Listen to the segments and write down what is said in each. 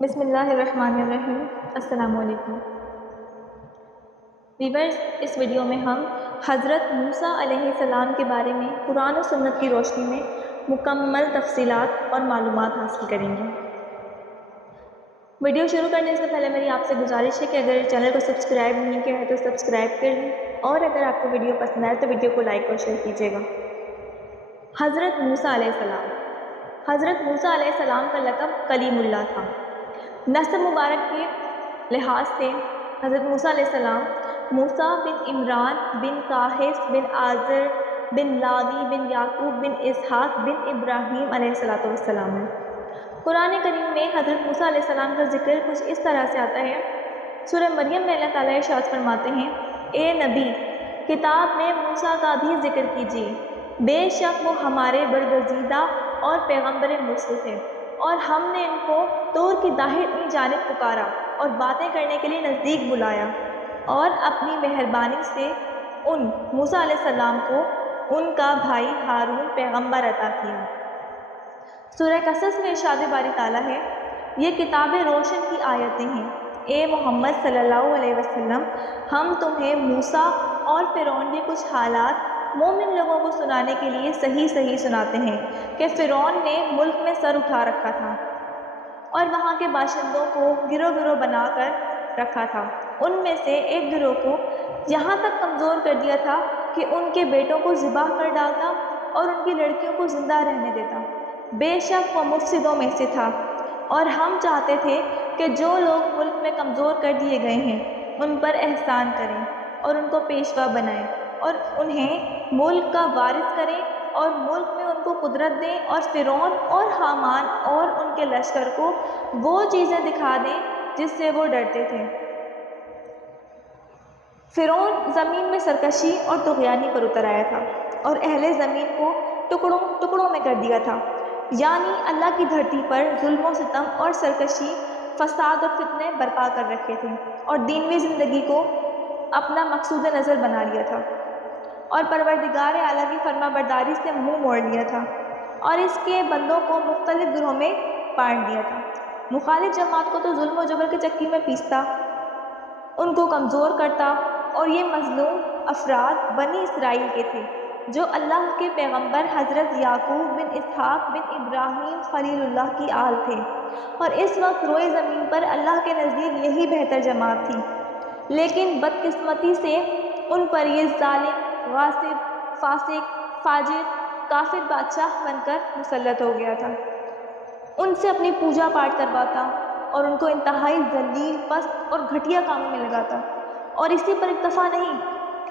بسم اللہ الرحمن الرحیم۔ السلام علیکم ویورز، اس ویڈیو میں ہم حضرت موسیٰ علیہ السلام کے بارے میں قرآن و سنت کی روشنی میں مکمل تفصیلات اور معلومات حاصل کریں گے۔ ویڈیو شروع کرنے سے پہلے میری آپ سے گزارش ہے کہ اگر چینل کو سبسکرائب نہیں کیا ہے تو سبسکرائب کر لیں، اور اگر آپ کو ویڈیو پسند آئے تو ویڈیو کو لائک اور شیئر کیجیے گا۔ حضرت موسیٰ علیہ السلام۔ حضرت موسیٰ علیہ السلام کا لقب کلیم اللہ تھا۔ نسب مبارک کے لحاظ سے حضرت موسیٰ علیہ السلام موسیٰ بن عمران بن قاہث بن آزر بن لاوی بن یعقوب بن اسحاق بن ابراہیم علیہ السلام ہیں۔ قرآن کریم میں حضرت موسیٰ علیہ السلام کا ذکر کچھ اس طرح سے آتا ہے۔ سورہ مریم میں اللہ تعالیٰ ارشاد فرماتے ہیں، اے نبی، کتاب میں موسیٰ کا بھی ذکر کیجیے، بے شک وہ ہمارے برگزیدہ اور پیغمبر مرسل تھے، اور ہم نے ان کو طور کی داہنی جانب پکارا اور باتیں کرنے کے لیے نزدیک بلایا، اور اپنی مہربانی سے ان موسیٰ علیہ السلام کو ان کا بھائی ہارون پیغمبر عطا کیا۔ سورہ قصص میں ارشاد باری تعالیٰ ہے، یہ کتاب روشن کی آیتیں ہیں، اے محمد صلی اللہ علیہ وسلم، ہم تمہیں موسیٰ اور فرعون کے کچھ حالات مومن لوگوں کو سنانے کے لیے صحیح سناتے ہیں کہ فرعون نے ملک میں سر اٹھا رکھا تھا اور وہاں کے باشندوں کو گروہ بنا کر رکھا تھا۔ ان میں سے ایک گروہ کو یہاں تک کمزور کر دیا تھا کہ ان کے بیٹوں کو ذبح کر ڈالتا اور ان کی لڑکیوں کو زندہ رہنے دیتا۔ بے شک وہ مفسدوں میں سے تھا، اور ہم چاہتے تھے کہ جو لوگ ملک میں کمزور کر دیے گئے ہیں ان پر احسان کریں اور ان کو پیشوا بنائیں اور انہیں ملک کا وارث کریں، اور ملک میں ان کو قدرت دیں، اور فرعون اور حامان اور ان کے لشکر کو وہ چیزیں دکھا دیں جس سے وہ ڈرتے تھے۔ فرعون زمین میں سرکشی اور طغیانی پر اتر آیا تھا اور اہل زمین کو ٹکڑوں میں کر دیا تھا، یعنی اللہ کی دھرتی پر ظلم و ستم اور سرکشی، فساد اور فتنے برپا کر رکھے تھے، اور دینوی زندگی کو اپنا مقصود نظر بنا لیا تھا، اور پروردگار اعلیٰ کی فرما برداری سے منہ موڑ لیا تھا، اور اس کے بندوں کو مختلف گروہوں میں بانٹ دیا تھا۔ مخالف جماعت کو تو ظلم و جبر کی چکی میں پیستا، ان کو کمزور کرتا، اور یہ مظلوم افراد بنی اسرائیل کے تھے جو اللہ کے پیغمبر حضرت یعقوب بن اسحاق بن ابراہیم خلیل اللہ کی آل تھے، اور اس وقت روئے زمین پر اللہ کے نزدیک یہی بہتر جماعت تھی، لیکن بدقسمتی سے ان پر یہ ظالم، غاصب، فاسق، فاجر، کافر بادشاہ بن کر مسلط ہو گیا تھا۔ ان سے اپنی پوجا پاٹ کرواتا اور ان کو انتہائی ذلیل، پست اور گھٹیا کاموں میں لگاتا، اور اسی پر اکتفا نہیں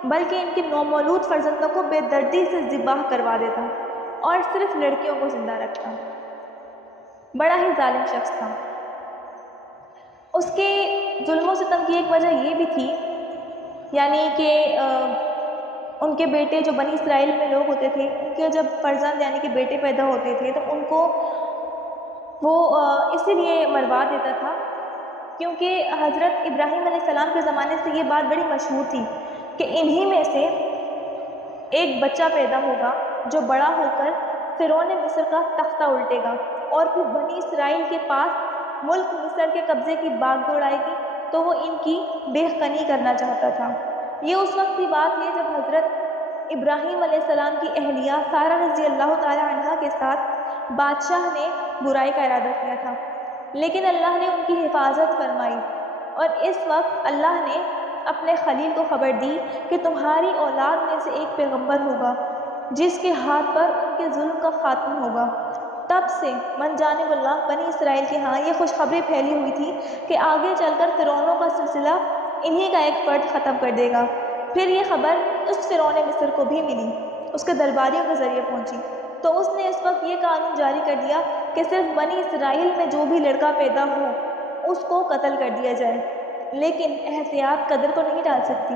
بلکہ ان کے نومولود فرزندوں کو بے دردی سے ذبح کروا دیتا اور صرف لڑکیوں کو زندہ رکھتا۔ بڑا ہی ظالم شخص تھا۔ اس کے ظلم و ستم کی ایک وجہ یہ بھی تھی، یعنی کہ ان کے بیٹے جو بنی اسرائیل میں لوگ ہوتے تھے، ان کے جب فرزند یعنی کہ بیٹے پیدا ہوتے تھے تو ان کو وہ اسی لیے مروا دیتا تھا کیونکہ حضرت ابراہیم علیہ السلام کے زمانے سے یہ بات بڑی مشہور تھی کہ انہی میں سے ایک بچہ پیدا ہوگا جو بڑا ہو کر فرعون مصر کا تختہ الٹے گا، اور پھر بنی اسرائیل کے پاس ملک مصر کے قبضے کی باغ دوڑ آئے گی، تو وہ ان کی بےخنی کرنا چاہتا تھا۔ یہ اس وقت کی بات ہے جب حضرت ابراہیم علیہ السلام کی اہلیہ سارہ رضی اللہ تعالی عنہا کے ساتھ بادشاہ نے برائی کا ارادہ کیا تھا، لیکن اللہ نے ان کی حفاظت فرمائی، اور اس وقت اللہ نے اپنے خلیل کو خبر دی کہ تمہاری اولاد میں سے ایک پیغمبر ہوگا جس کے ہاتھ پر ان کے ظلم کا خاتمہ ہوگا۔ تب سے من جانب اللہ بنی اسرائیل کے ہاں یہ خوشخبری پھیلی ہوئی تھی کہ آگے چل کر فرعونوں کا سلسلہ انہی کا ایک فرد ختم کر دے گا۔ پھر یہ خبر اس فرعون مصر کو بھی ملی، اس کے درباریوں کے ذریعے پہنچی، تو اس نے اس وقت یہ قانون جاری کر دیا کہ صرف بنی اسرائیل میں جو بھی لڑکا پیدا ہو اس کو قتل کر دیا جائے، لیکن احتیاط قدر کو نہیں ڈال سکتی۔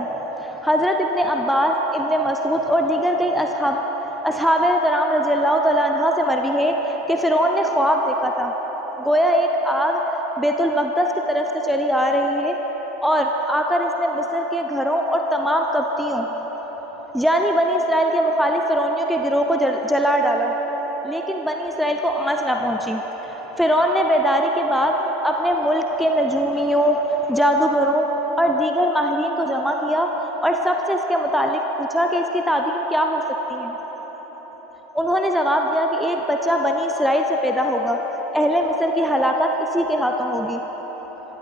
حضرت ابن عباس، ابن مسعود اور دیگر کئی اصحاب کرام رضی اللہ تعالیٰ عنہ سے مروی ہے کہ فرعون نے خواب دیکھا تھا، گویا ایک آگ بیت المقدس کی طرف سے چلی آ رہی ہے، اور آ کر اس نے مصر کے گھروں اور تمام قبطیوں یعنی بنی اسرائیل کے مخالف فرعونیوں کے گروہ کو جلا ڈالا، لیکن بنی اسرائیل کو آنچ نہ پہنچی۔ فرعون نے بیداری کے بعد اپنے ملک کے نجومیوں، جادوگروں اور دیگر ماہرین کو جمع کیا اور سب سے اس کے متعلق پوچھا کہ اس کی تعبیر کیا ہو سکتی ہے۔ انہوں نے جواب دیا کہ ایک بچہ بنی اسرائیل سے پیدا ہوگا، اہل مصر کی ہلاکت اسی کے ہاتھوں ہوگی۔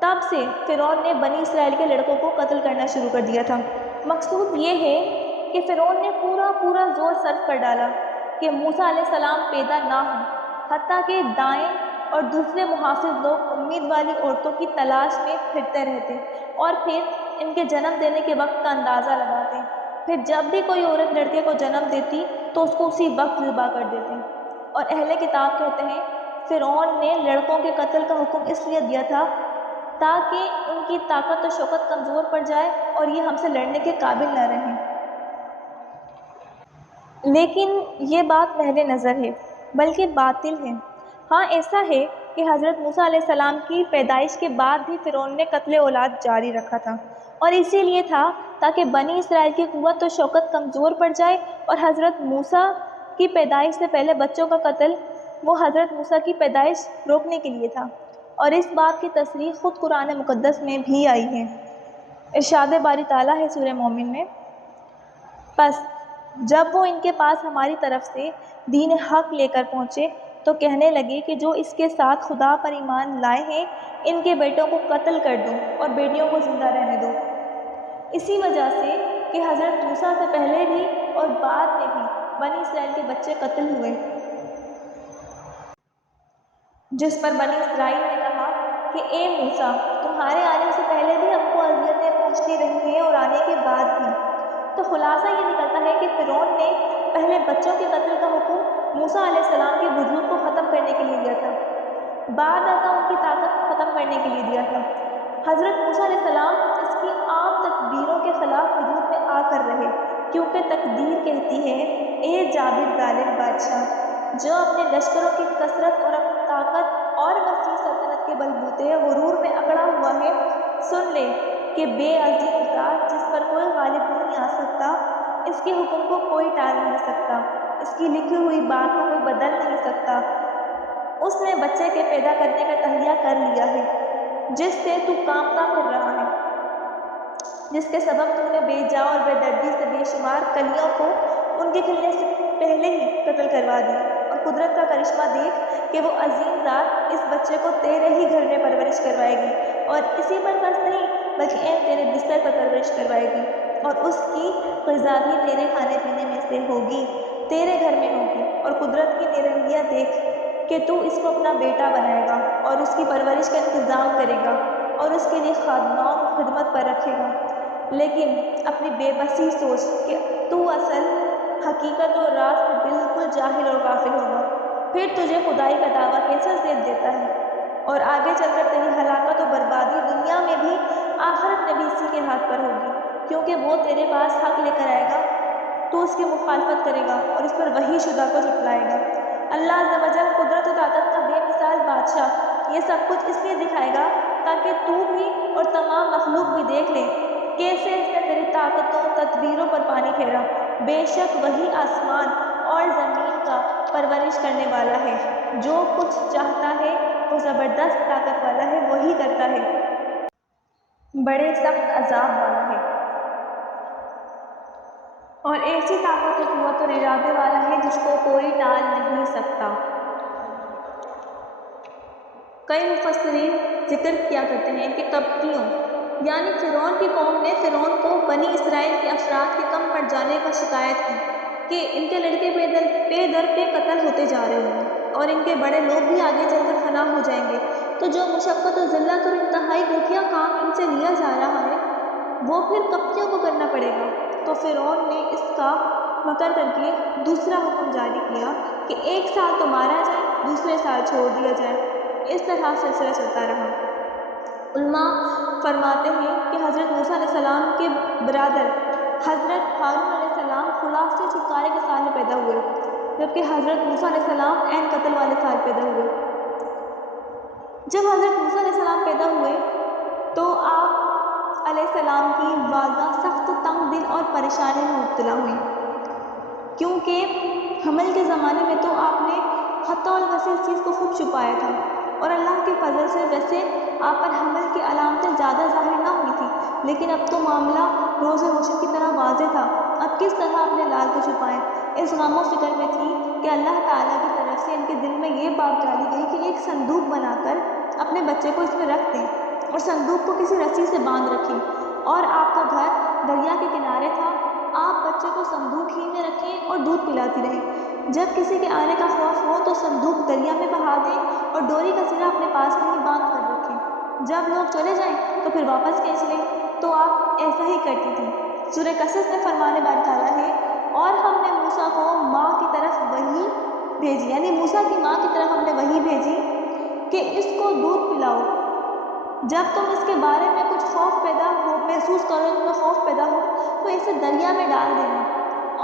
تب سے فرعون نے بنی اسرائیل کے لڑکوں کو قتل کرنا شروع کر دیا تھا۔ مقصود یہ ہے کہ فرعون نے پورا زور صرف کر ڈالا کہ موسیٰ علیہ السلام پیدا نہ ہوں، حتیٰ کہ دائیں اور دوسرے محافظ لوگ امید والی عورتوں کی تلاش میں پھرتے رہتے اور پھر ان کے جنم دینے کے وقت کا اندازہ لگاتے۔ پھر جب بھی کوئی عورت لڑکے کو جنم دیتی تو اس کو اسی وقت ذبح کر دیتے۔ اور اہل کتاب کہتے ہیں فرعون نے لڑکوں کے قتل کا حکم اس لیے دیا تھا تاکہ ان کی طاقت و شوکت کمزور پڑ جائے اور یہ ہم سے لڑنے کے قابل نہ رہیں۔ لیکن یہ بات محض نظر ہے، بلکہ باطل ہے۔ ہاں، ایسا ہے کہ حضرت موسیٰ علیہ السلام کی پیدائش کے بعد بھی فرعون نے قتل اولاد جاری رکھا تھا، اور اسی لیے تھا تاکہ بنی اسرائیل کی قوت و شوکت کمزور پڑ جائے، اور حضرت موسیٰ کی پیدائش سے پہلے بچوں کا قتل وہ حضرت موسیٰ کی پیدائش روکنے کے لیے تھا۔ اور اس بات کی تصریح خود قرآن مقدس میں بھی آئی ہے۔ ارشاد باری تعالیٰ ہے سورہ مومن میں، پس جب وہ ان کے پاس ہماری طرف سے دین حق لے کر پہنچے تو کہنے لگے کہ جو اس کے ساتھ خدا پر ایمان لائے ہیں ان کے بیٹوں کو قتل کر دو اور بیٹیوں کو زندہ رہنے دو۔ اسی وجہ سے کہ حضرت موسیٰ سے پہلے بھی اور بعد میں بھی بنی اسرائیل کے بچے قتل ہوئے، جس پر بنی اسرائیل نے کہا کہ اے موسیٰ، تمہارے آنے سے پہلے بھی ہم کو اذیتیں پہنچتی رہی ہیں اور آنے کے بعد بھی۔ تو خلاصہ یہ نکلتا ہے کہ فرعون نے پہلے بچوں کے قتل کا حکم موسیٰ علیہ السلام کے وجود کو ختم کرنے کے لیے دیا تھا، بعد ازاں ان کی طاقت کو ختم کرنے کے لیے دیا تھا۔ حضرت موسیٰ علیہ السلام اس کی عام تدبیروں کے خلاف وجود میں آ کر رہے، کیونکہ تقدیر کہتی ہے اے جابر ظالم بادشاہ جو اپنے لشکروں کی کثرت اور اپنی طاقت اور وسیع سلطنت کے بلبوتے غرور میں اکڑا ہوا ہے، سن لے کہ بے عظیم ذات جس پر کوئی غالب نہیں آ سکتا، اس کے حکم کو کوئی ٹال نہیں سکتا، اس کی لکھی ہوئی بات کو کوئی بدل نہیں سکتا۔ اس نے بچے کے پیدا کرنے کا تہیہ کر لیا ہے جس سے تو کامتا پھر رہا ہے، جس کے سبب تو نے بے جا اور بے دردی سے بے شمار کلیوں کو ان کے کھلنے سے پہلے ہی قتل کروا دیا۔ اور قدرت کا کرشمہ دیکھ کہ وہ عظیم ذات اس بچے کو تیرے ہی گھر میں پرورش کروائے گی، اور اسی پر بس نہیں بلکہ تیرے بستر پر پرورش کروائے گی، اور اس کی غذا بھی تیرے کھانے پینے میں سے ہوگی، تیرے گھر میں ہوگی۔ اور قدرت کی نرنگیاں دیکھ کہ تو اس کو اپنا بیٹا بنائے گا اور اس کی پرورش کا انتظام کرے گا اور اس کے لیے خادماؤں کو خدمت پر رکھے گا، لیکن اپنی بے بسی سوچ کہ تو اصل حقیقت اور راز سے بالکل جاہل اور غافل ہوگا، پھر تجھے خدائی کا دعویٰ کیسے زید دیتا ہے، اور آگے چل کر تیری ہلاکت و بربادی دنیا میں بھی آخرت میں بھی اسی کے ہاتھ پر ہوگی، کیونکہ وہ تیرے پاس حق لے کر آئے گا، تو اس کی مخالفت کرے گا اور اس پر وحی شدہ کو جھٹلائے گا۔ اللہ عز و جل قدرت و طاقت کا بے مثال بادشاہ یہ سب کچھ اس لیے دکھائے گا تاکہ تو بھی اور تمام مخلوق بھی دیکھ لے کیسے اس نے تیری طاقتوں تدبیروں پر پانی پھیرا۔ بے شک وہی آسمان اور زمین کا پرورش کرنے والا ہے، جو کچھ چاہتا ہے وہ زبردست طاقت والا ہے، وہی کرتا ہے، بڑے سخت عذاب والا ہے، اور ایسی طاقت و قوت اور ارادے والا ہے جس کو کوئی ٹال نہیں سکتا۔ کئی مفسرین ذکر کیا کرتے ہیں کہ قبطیوں یعنی فرعون کی قوم نے فرعون کو بنی اسرائیل کے افراد کے کم پڑ جانے کا شکایت کی کہ ان کے لڑکے پے در پہ قتل ہوتے جا رہے ہیں اور ان کے بڑے لوگ بھی آگے چل کر فنا ہو جائیں گے، تو جو مشقت و ذلت اور انتہائی گھٹیا کام ان سے لیا جا رہا ہے وہ پھر قبطیوں کو کرنا پڑے گا۔ تو فرعون نے اس کا مکر کر کے دوسرا حکم جاری کیا کہ ایک سال تو مارا جائے، دوسرے سال چھوڑ دیا جائے۔ اس طرح سلسلہ چلتا رہا۔ علماء فرماتے ہیں کہ حضرت موسیٰ علیہ السلام کے برادر حضرت ہارون علیہ السلام خلاف سے چھٹکارے کے سال میں پیدا ہوئے، جبکہ حضرت موسیٰ علیہ السلام عین قتل والے سال پیدا ہوئے۔ جب حضرت موسیٰ علیہ السلام پیدا ہوئے تو آپ علیہ السلام کی والدہ سخت تنگ دل اور پریشانی میں مبتلا ہوئی، کیونکہ حمل کے زمانے میں تو آپ نے حتی الوسیع اس چیز کو خوب چھپایا تھا اور اللہ کے فضل سے ویسے آپ پر حمل کی علامتیں زیادہ ظاہر نہ ہوئی تھیں، لیکن اب تو معاملہ روز روشن کی طرح واضح تھا۔ اب کس طرح اپنے لال کو چھپائیں؟ اس غم و فکر میں تھی کہ اللہ تعالیٰ کی طرف سے ان کے دل میں یہ بات ڈالی گئی کہ ایک صندوق بنا کر اپنے بچے کو اس میں رکھ دیں اور صندوق کو کسی رسی سے باندھ رکھیں، اور آپ کا گھر دریا کے کنارے تھا۔ آپ بچے کو صندوق ہی میں رکھیں اور دودھ پلاتی رہیں۔ جب کسی کے آنے کا خوف ہو تو صندوق دریا میں بہا دیں اور ڈوری کا سرا اپنے پاس میں ہی باندھ کر رکھیں۔ جب لوگ چلے جائیں تو پھر واپس کھینچ لیں۔ تو آپ ایسا ہی کرتی تھیں۔ سورہ قصص میں فرمانے بار تعالیٰ ہے، اور ہم نے موسیٰ کو ماں کی طرف وحی بھیجی، یعنی موسیٰ کی ماں کی طرف ہم نے وحی بھیجی کہ اس کو دودھ پلاؤ۔ جب تم اس کے بارے میں کچھ خوف محسوس کرو، تمہیں خوف پیدا ہو تو اسے دریا میں ڈال دینا،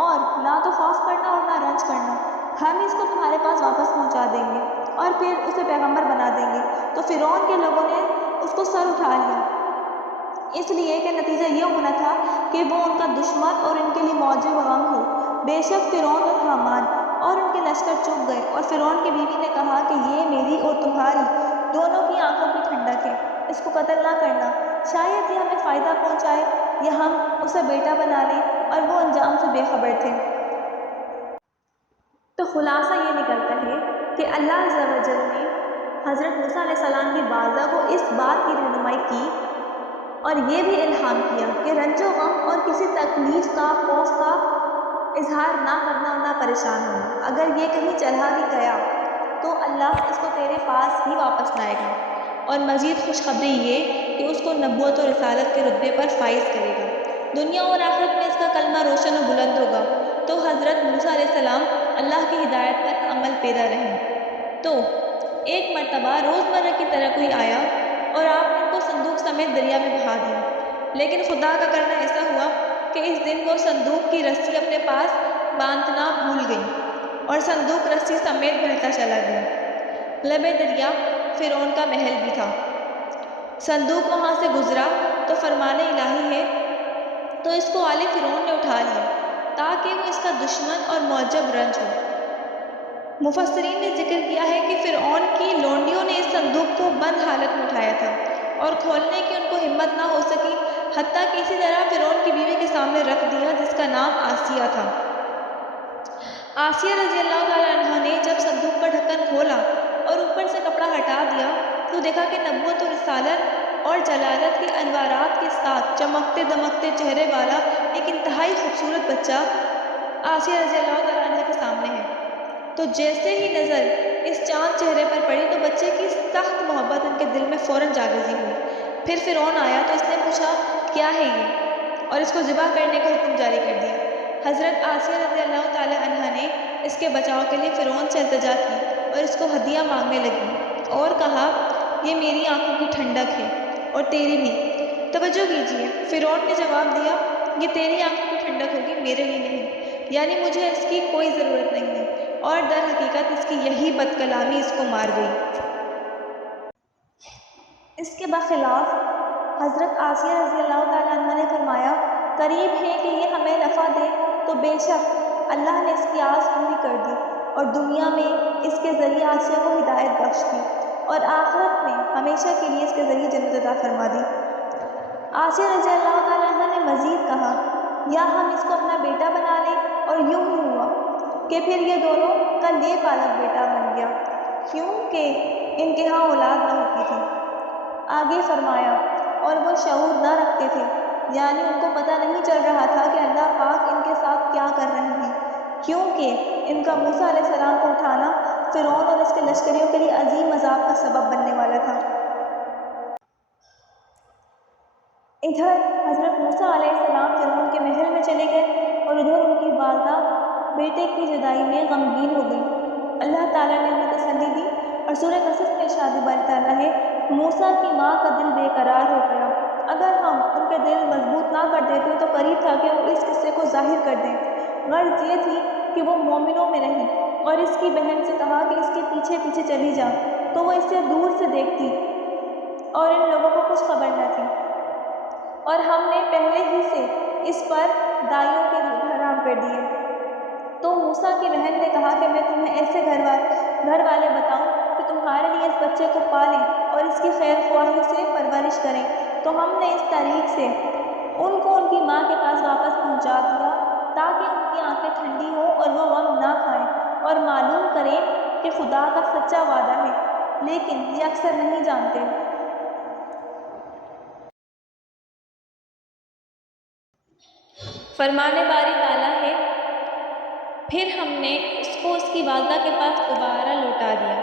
اور نہ تو خوف کرنا اور نہ رنج کرنا، ہم اس کو تمہارے پاس واپس پہنچا دیں گے اور پھر اسے پیغمبر بنا دیں گے۔ تو فرعون کے لوگوں نے اس کو سر اٹھا لیا، اس لیے کہ نتیجہ یہ ہونا تھا کہ وہ ان کا دشمن اور ان کے لیے موجب غم ہو۔ بے شک فرعون اور حامان اور ان کے لشکر چپ گئے، اور فرعون کی بیوی نے کہا کہ یہ میری اور تمہاری دونوں کی آنکھوں کی ٹھنڈک ہے، اس کو قتل نہ کرنا، شاید یہ ہمیں فائدہ پہنچائے یا ہم اسے بیٹا بنا لیں، اور وہ انجام سے بے خبر تھے۔ تو خلاصہ یہ نکلتا ہے کہ اللہ عز و جل نے حضرت موسیٰ علیہ السلام کی والدہ کو اس بات کی رہنمائی کی اور یہ بھی الہام کیا کہ رنج و غم اور کسی تکلیف کا، خوف کا اظہار نہ کرنا اور نہ پریشان ہونا۔ اگر یہ کہیں چلا بھی گیا تو اللہ اس کو تیرے پاس ہی واپس لائے گا، اور مزید خوشخبری یہ کہ اس کو نبوت اور رسالت کے رتبے پر فائز کرے گا، دنیا اور آخرت میں اس کا کلمہ روشن و بلند ہوگا۔ تو حضرت موسیٰ علیہ السلام اللہ کی ہدایت پر عمل پیرا رہیں۔ تو ایک مرتبہ روزمرہ کی طرح کوئی آیا اور آپ نے ان کو صندوق سمیت دریا میں بہا دیا، لیکن خدا کا کرنا ایسا ہوا کہ اس دن وہ صندوق کی رسی اپنے پاس باندھنا بھول گئی اور صندوق رسی سمیت بہتا چلا گیا۔ لبے دریا فرعون کا محل بھی تھا۔ صندوق وہاں سے گزرا تو فرمان الہی ہے، تو اس کو آل فرعون نے اٹھا لیا تاکہ وہ اس کا دشمن اور معجب رنج ہو۔ مفسرین نے ذکر کیا ہے کہ فرعون کی لونڈیوں نے اس صندوق کو بند حالت میں اٹھایا تھا اور کھولنے کی ان کو ہمت نہ ہو سکی، حتیٰ کہ اسی طرح فرعون کی بیوی کے سامنے رکھ دیا جس کا نام آسیہ تھا۔ آسیہ رضی اللہ تعالیٰ عنہ نے جب صندوق کا ڈھکن کھولا اور اوپر سے کپڑا ہٹا دیا تو دیکھا کہ نبوت و رسالت اور جلالت کے انوارات کے ساتھ چمکتے دمکتے چہرے والا ایک انتہائی خوبصورت بچہ آسیہ رضی اللہ تعالیٰ عنہ کے سامنے ہے۔ تو جیسے ہی نظر اس چاند چہرے پر پڑی تو بچے کی سخت محبت ان کے دل میں فوراً جاگزی ہوئی۔ پھر فرعون آیا تو اس نے پوچھا کیا ہے یہ، اور اس کو ذبح کرنے کا حکم جاری کر دیا۔ حضرت آسیہ رضی اللہ تعالیٰ عنہ نے اس کے بچاؤ کے لیے فرعون سے التجا کی اور اس کو ہدیہ مانگنے لگی اور کہا یہ میری آنکھوں کی ٹھنڈک ہے اور تیری بھی۔ توجہ کیجیے، فرعون نے جواب دیا یہ تیری آنکھوں کی ٹھنڈک ہوگی، میرے لیے نہیں، یعنی مجھے اس کی کوئی ضرورت نہیں ہے، اور در حقیقت اس کی یہی بد کلامی اس کو مار گئی۔ اس کے برخلاف حضرت آسیہ رضی اللہ تعالیٰ عنہ نے فرمایا قریب ہے کہ یہ ہمیں نفع دے، تو بے شک اللہ نے اس کی آس پوری کر دی اور دنیا میں اس کے ذریعے آسیہ کو ہدایت بخش دی، اور آخرت میں ہمیشہ کے لیے اس کے ذریعے جنت عطا فرما دی۔ آسیہ رضی اللہ تعالیٰ عنہ نے مزید کہا یا ہم اس کو اپنا بیٹا بنا لیں، اور یوں ہی ہوا کہ پھر یہ دونوں کا لے پالک بیٹا بن گیا، کیونکہ ان کے ہاں اولاد نہ ہوتی تھی۔ آگے فرمایا اور وہ شعور نہ رکھتے تھے، یعنی ان کو پتہ نہیں چل رہا تھا کہ اللہ پاک ان کے ساتھ کیا کر رہے ہیں، کیونکہ ان کا موسیٰ علیہ السلام کو اٹھانا فرعون اور اس کے لشکریوں کے لیے عظیم عذاب کا سبب بننے والا تھا۔ ادھر حضرت موسیٰ علیہ السلام فرعون کے محل میں چلے گئے اور ادھر ان کی والدہ بیٹے کی جدائی میں غمگین ہو گئی۔ اللہ تعالیٰ نے انہیں تسلی دی اور سورہ قصص میں ارشاد باری تعالیٰ ہے موسیٰ کی ماں کا دل بے قرار ہو گیا، اگر ہم ان کے دل مضبوط نہ کر دیتے تو قریب تھا کہ وہ اس قصے کو ظاہر کر دیں۔ غرض یہ تھی کہ وہ مومنوں میں رہیں، اور اس کی بہن سے کہا کہ اس کے پیچھے پیچھے چلی جا، تو وہ اسے دور سے دیکھتی اور ان لوگوں کو کچھ خبر نہ تھی، اور ہم نے پہلے ہی سے اس پر دائیوں کے حرام کر دیے۔ تو موسیٰ کی بہن نے کہا کہ میں تمہیں ایسے گھر والے بتاؤں کہ تمہارے لیے اس بچے کو پالیں اور اس کی خیر خواہی سے پرورش کریں، تو ہم نے اس طریق سے ان کو ان کی ماں کے پاس واپس پہنچا دیا تاکہ ان کی آنکھیں ٹھنڈی ہوں اور وہ غم نہ کھائیں اور معلوم کریں کہ خدا کا سچا وعدہ ہے، لیکن یہ اکثر نہیں جانتے۔ فرمانے باری تعالیٰ ہے، پھر ہم نے اس کو اس کی والدہ کے پاس دوبارہ لوٹا دیا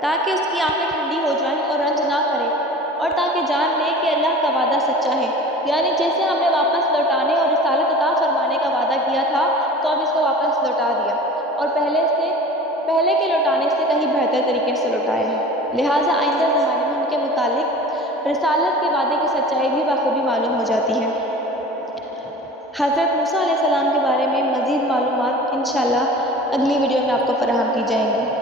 تاکہ اس کی آنکھیں ٹھنڈی ہو جائیں اور رنج نہ کرے، اور تاکہ جان لے کہ اللہ کا وعدہ سچا ہے، یعنی جیسے ہم نے واپس لوٹانے اور رسالت عطا فرمانے کا وعدہ کیا تھا تو اب اس کو واپس لوٹا دیا، اور پہلے کے لوٹانے سے کہیں بہتر طریقے سے لوٹایا ہے، لہٰذا آئندہ زمانے میں ان کے متعلق رسالت کے وعدے کی سچائی بھی بخوبی معلوم ہو جاتی ہے۔ حضرت موسیٰ علیہ السلام کے بارے میں مزید معلومات انشاءاللہ اگلی ویڈیو میں آپ کو فراہم کی جائیں گی۔